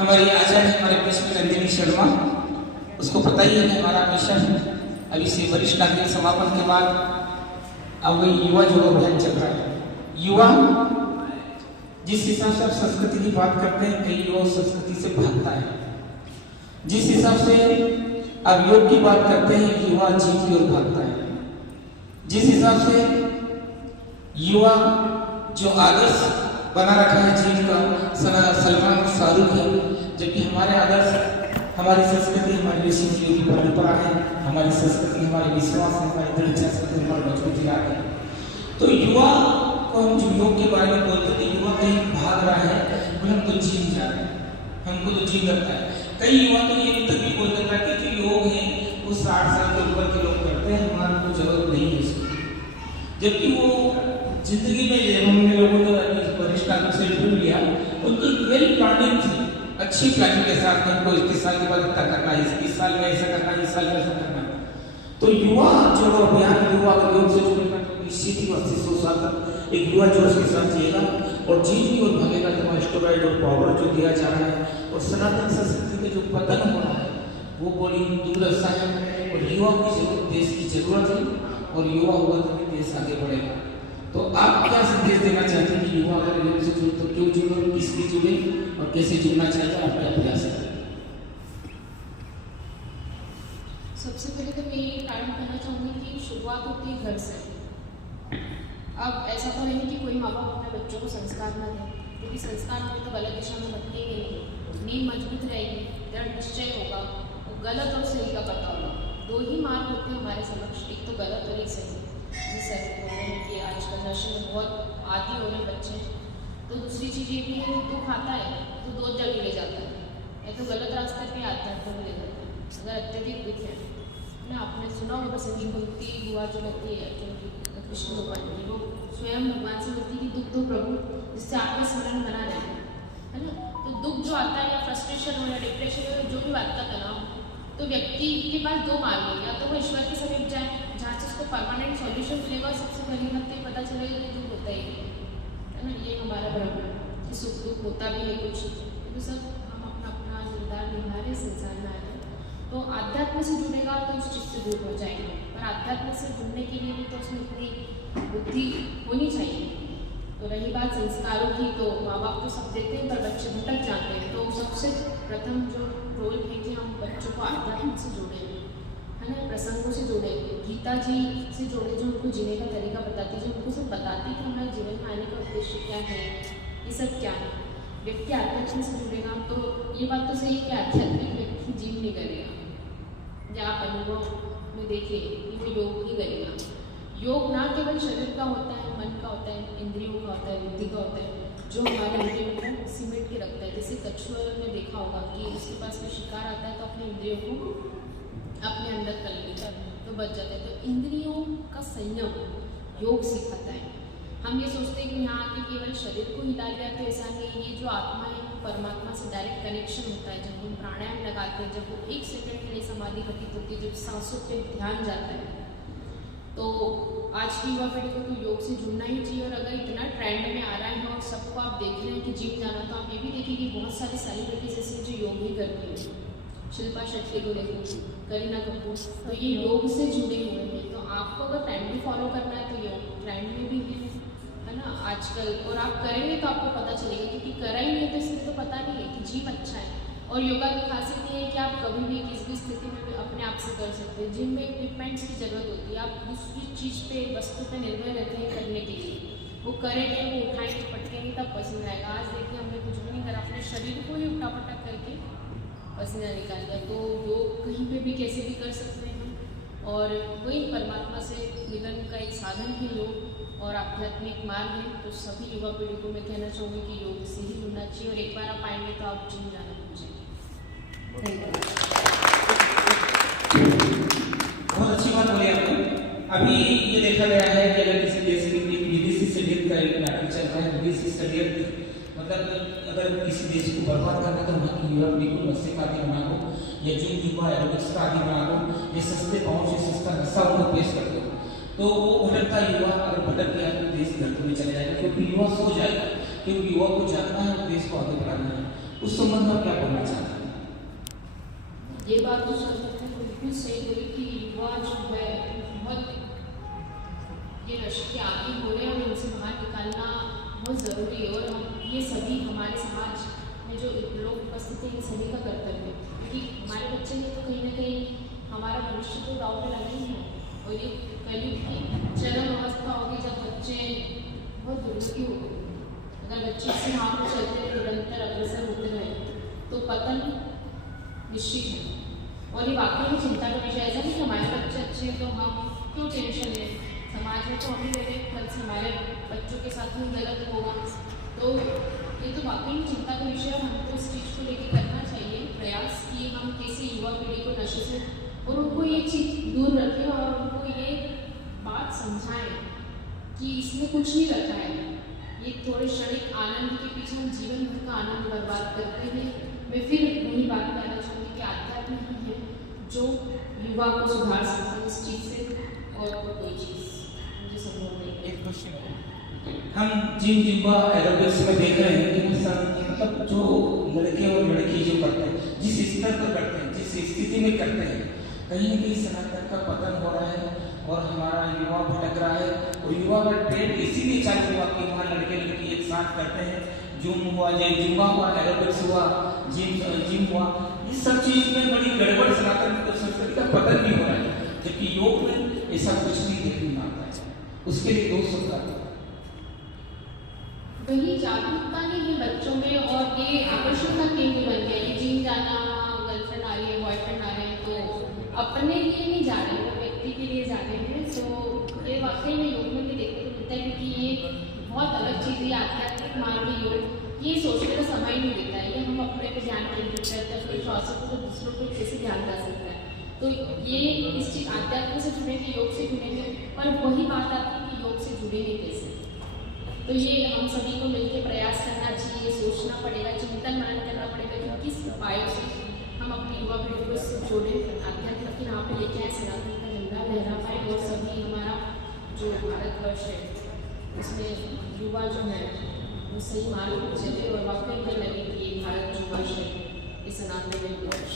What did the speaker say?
हमारी आचार्य हमारे बीच में नंदिनी शर्मा, उसको पता ही है कि हमारा मिशन अभी से वरिष्ठ नागरिक समापन के बाद अब वही युवा जोड़ो अभियान चल रहा है। युवा जिस हिसाब से आप संस्कृति की बात करते हैं, कई लोग संस्कृति से भागता है। जिस हिसाब से आप योग की बात करते हैं, युवा जीव की ओर भागता है। जिस हिसाब से युवा जो आदर्श बना रखा है जीव का, सलमान शाहरुख है, जबकि हमारे आदर्श, हमारी संस्कृति, हमारी ऋषियों की परंपरा है, हमारी संस्कृति, हमारे विश्वास है, हमारी दृढ़ संस्कृति, हमारी मजबूती है। तो युवा को हम जो योग के बारे में बोलते थे, युवा कहीं भाग रहा है, हमको जीव जा रहा है, हमको तो जीव लगता है। कई युवा तो ये तक भी बोलते थे कि जो योग है वो 60 साल के ऊपर के लोग करते हैं, हमारे को जरूरत नहीं है इसकी। जबकि वो जिंदगी में जब हमने लोगों ने वरिष्ठ नागरिक से ढूंढ लिया, उनकी वेल प्लानिंग थी, अच्छी प्लानिंग के साथ हमको 21 साल के बाद इतना करना है, 21 साल में ऐसा करना है, इस साल में ऐसा करना है। तो युवा जोड़ो अभियान, युवा अगर योग से जुड़ेगा तो निश्चित ही 80-100 साल तक एक युवा जोश के साथ जिएगा और जीव की ओर भागेगा। तो स्टेरॉइड और पावर जो दिया जा रहा है और सनातन संस्कृति में जो पतन हो रहा है वो बड़ी दुर्दशा है और युवा की जरूरत, देश की जरूरत है और युवा हुआ तभी देश आगे बढ़ेगा। तो आप क्या संदेश देना चाहते हैं कि युवा अगर योग से जुड़े तो क्यों जुड़े, किसके जुड़े और कैसे जुड़ना चाहिए, आप क्या प्रयास करें? सबसे पहले तो मैं ये कारण कहना चाहूँगी कि शुरुआत होती है घर से। अब ऐसा तो नहीं कि कोई माँ बाप अपने बच्चों को संस्कार न दें, क्योंकि संस्कार हमें तो गलत दिशा में भटकेंगे नहीं, नींव मजबूत रहेगी, दृढ़ निश्चय होगा, गलत और सही का पता होगा। दो ही मार्ग होते हैं हमारे समक्ष, एक तो गलत और एक सही। जैसे बोल रहे हैं कि आजकल नशे में बहुत आदी हो रहे बच्चे। तो दूसरी चीज़ ये भी है कि दुख आता है तो दो जगह ले जाता है, या तो गलत रास्ते पे आध्यात्म में ले जाता है अगर अत्यधिक दुख है ना। आपने सुना होगा संगीत भक्ति हुआ जो रहती है कृष्ण भगवान की, वो स्वयं भगवान से बोलती है कि दुख दो प्रभु जिससे आपका स्मरण बना रहे, है ना। तो दुख जो आता है या फ्रस्ट्रेशन हो या डिप्रेशन हो, जो भी बात का तनाव, तो व्यक्ति के पास दो मार्ग हो, या तो वो ईश्वर के समीप जाए जहाँ से उसको परमानेंट सॉल्यूशन मिलेगा, सबसे पहली बात तो पता चलेगा कि दुख होता ही है ना। ये हमारा भ्रम है कि सुख दुख होता भी है कुछ, तो सब हम अपना अपना निर्धार निभा रहे संसार में आए। तो आध्यात्म से जुड़ेगा तो उस चीज़ से दूर हो जाएंगे, पर आध्यात्म से जुड़ने के लिए भी तो उसमें इतनी बुद्धि होनी चाहिए। तो रही बात संस्कारों की, तो माँ बाप तो सब देते हैं पर बच्चे भटक जाते हैं। तो सबसे प्रथम जो रोल है कि हम बच्चों को आध्यात्म से जोड़ें, है ना, प्रसंगों से जोड़े, गीता जी से जोड़े जो उनको जीने का तरीका बताती है, जो उनको सब बताती है कि हमारे जीवन में आने का उद्देश्य क्या है, ये सब क्या है। व्यक्ति आध्यात्म से जुड़ेगा तो ये बात तो सही है कि आध्यात्मिक व्यक्ति जीव नहीं करेगा, या आप अनुभव में देखिए कि वो योग ही करेगा। योग ना केवल शरीर का होता है, मन का होता है, इंद्रियों का होता है, बुद्धि का होता है, जो हमारे इंद्रियों को सीमेंट के रखता है। जैसे कछुआ में देखा होगा कि उसके पास कोई शिकार आता है तो अपने इंद्रियों को अपने अंदर कर लेता है तो बच जाता है। तो इंद्रियों का संयम योग सिखाता है। हम ये सोचते हैं कि यहाँ आके केवल शरीर को हिला लिया, तो ऐसा नहीं। ये जो आत्मा है परमात्मा से डायरेक्ट कनेक्शन होता है। जब हम प्राणायाम लगाते हैं, जब वो 1 सेकंड के लिए समाधि घटित होती है, जब सांसों पे ध्यान जाता है, तो आज की युवा पीढ़ी को तो योग से जुड़ना ही चाहिए। और अगर इतना ट्रेंड में आ रहा है और सबको आप देख रहे हैं कि जिम जाना, तो आप ये भी देखिए कि बहुत सारी सेलिब्रिटीज ऐसी जो योग ही करती है। शिल्पा शेट्टी को देखो, करीना कपूर, तो ये योग से जुड़े हुए हैं। तो आपको अगर ट्रेंड भी फॉलो करना है तो योग ट्रेंड में भी है ना आजकल। और आप करेंगे तो आपको पता चलेगा, क्योंकि करा ही नहीं तो इसलिए तो पता नहीं है कि जिम अच्छा है। और योगा की खासियत ये है कि आप कभी भी किसी भी स्थिति में भी अपने आप से कर सकते हैं। जिम में इक्विपमेंट्स की जरूरत होती है, आप दूसरी चीज़ पे, वस्तु पे निर्भर रहते हैं करने के लिए। वो करेंगे, वो उठाएंगे, पटकेंगे, तब पसीना आएगा। आज देखिए हमने कुछ भी नहीं करा, अपने शरीर को ही उठा पटक करके पसीना निकाल दिया। तो योग कहीं पे भी कैसे भी कर सकते हैं हम, और वही परमात्मा से मिलन का एक साधन भी योग और आध्यात्मिक मार्ग है। तो सभी युवा पीढ़ी को मैं कहना चाहूँगी कि योग से ही जुड़ना चाहिए, और एक बार आप आएंगे तो आप जिम जाना चाहिए। बहुत अच्छी बात बोली आपने। अभी ये देखा गया है कि अगर किसी देश में विदेशी शरीर का एक नाटक चल रहा है, विदेशी शरीर मतलब अगर किसी देश को बर्बाद करना तो वहाँ की युवा पीढ़ी को नशे का आदि बना दो, या जिम युवा एरोबिक्स का आदि बना दो, ये सस्ते पाँव से सस्ता नशा उनको पेश कर दो, तो वो भटकता युवा अगर भटक गया तो देश धरती में चले जाएगा, क्योंकि युवा सो जाएगा। क्योंकि युवा को जानना है, देश को आगे बढ़ाना है। उस संबंध में क्या बोलना ये बात तो संस्कृत ने बिल्कुल सही बोली कि युवा जो है बहुत ये नशे के आदी हो रहे हैं और इनसे बाहर निकालना बहुत ज़रूरी है। और हम ये सभी हमारे समाज में जो लोग उपस्थित हैं, इन सभी का कर्तव्य है, क्योंकि हमारे बच्चे ने तो कहीं ना कहीं हमारा भविष्य तो दाव पे लगा ही है। और ये कलयुग की चरम अवस्था होगी जब बच्चे बहुत दुर्गति हो गए। अगर बच्चे इसी हाथ में चलते रहे, निरंतर अग्रसर होते रहे, तो पतन निश्चित है। और ये वाकई में चिंता का विषय ऐसा नहीं कि हमारे बच्चे अच्छे हैं तो हम क्यों टेंशन है, समाज में तो अभी मेरे कल से हमारे बच्चों के साथ में गलत होगा। तो ये तो वाकई में चिंता का विषय है। हमको इस चीज़ को लेकर करना चाहिए प्रयास कि हम कैसे युवा पीढ़ी को नशे से और उनको ये चीज़ दूर रखें और उनको ये बात समझाएं कि इसमें कुछ नहीं रखा है। ये थोड़े क्षणिक आनंद के पीछे हम जीवन भर का आनंद बर्बाद करते हैं। मैं फिर वही बात कहना चाहूँगी कि आध्यात्म ही है जो युवा को सुधार सकता है इस चीज़ से, और कोई चीज़ मुझे संभव नहीं है। एक क्वेश्चन है, हम जिम युवा एरोबिक्स में देख रहे हैं कि मतलब जो लड़के और लड़की जो करते हैं, जिस स्तर पर करते हैं, जिस स्थिति में करते हैं, कहीं न कहीं सनातन का पतन हो रहा है और हमारा युवा भटक रहा है। और युवा का ट्रेंड इसीलिए चालू हुआ कि वहाँ लड़के लड़की एक साथ करते हैं, जूम हुआ, जुम्बा हुआ, एरोबिक्स हुआ, जिम हुआ, इस सब चीज़ में बड़ी गड़बड़ सनातन संस्कृति का पतन भी हो रहा है, जबकि योग में ऐसा कुछ नहीं देखने में आता है। उसके लिए 2 शब्द वही जागरूकता नहीं है बच्चों में और ये आकर्षण का केंद्र बन गया। ये जिम जाना, गर्लफ्रेंड आ रही है, बॉयफ्रेंड आ रहे हैं, तो अपने लिए नहीं जा रहे हैं, वो व्यक्ति के लिए जा रहे हैं। तो ये वाकई में योग में भी देखने को मिलता है, क्योंकि ये बहुत अलग चीज़ है। आध्यात्मिक मार्ग में योग ये सोचने का समय नहीं देता है, ये हम अपने पे ध्यान केंद्रित करते हैं, अपने श्वासों को दूसरों पर कैसे ध्यान जा सकता है। तो ये इस चीज़ आध्यात्म से जुड़ेंगे, योग से जुड़ेंगे, पर वही बात आती है कि योग से जुड़ेंगे कैसे। तो ये हम सभी को मिलकर प्रयास करना चाहिए, सोचना पड़ेगा, चिंतन मनन करना पड़ेगा कि किस उपायों से हम अपनी युवा पीढ़ी को इससे जोड़ें, आध्यात्म की नाम पे लेके आए, सनातन का झंडा लहरा पाए और सभी हमारा जो भारतवर्ष है उसमें युवा जो है वो सही मार्ग पर चले और वाकई में लगे कि ये भारत जो वर्ष है ये सनातन वर्ष।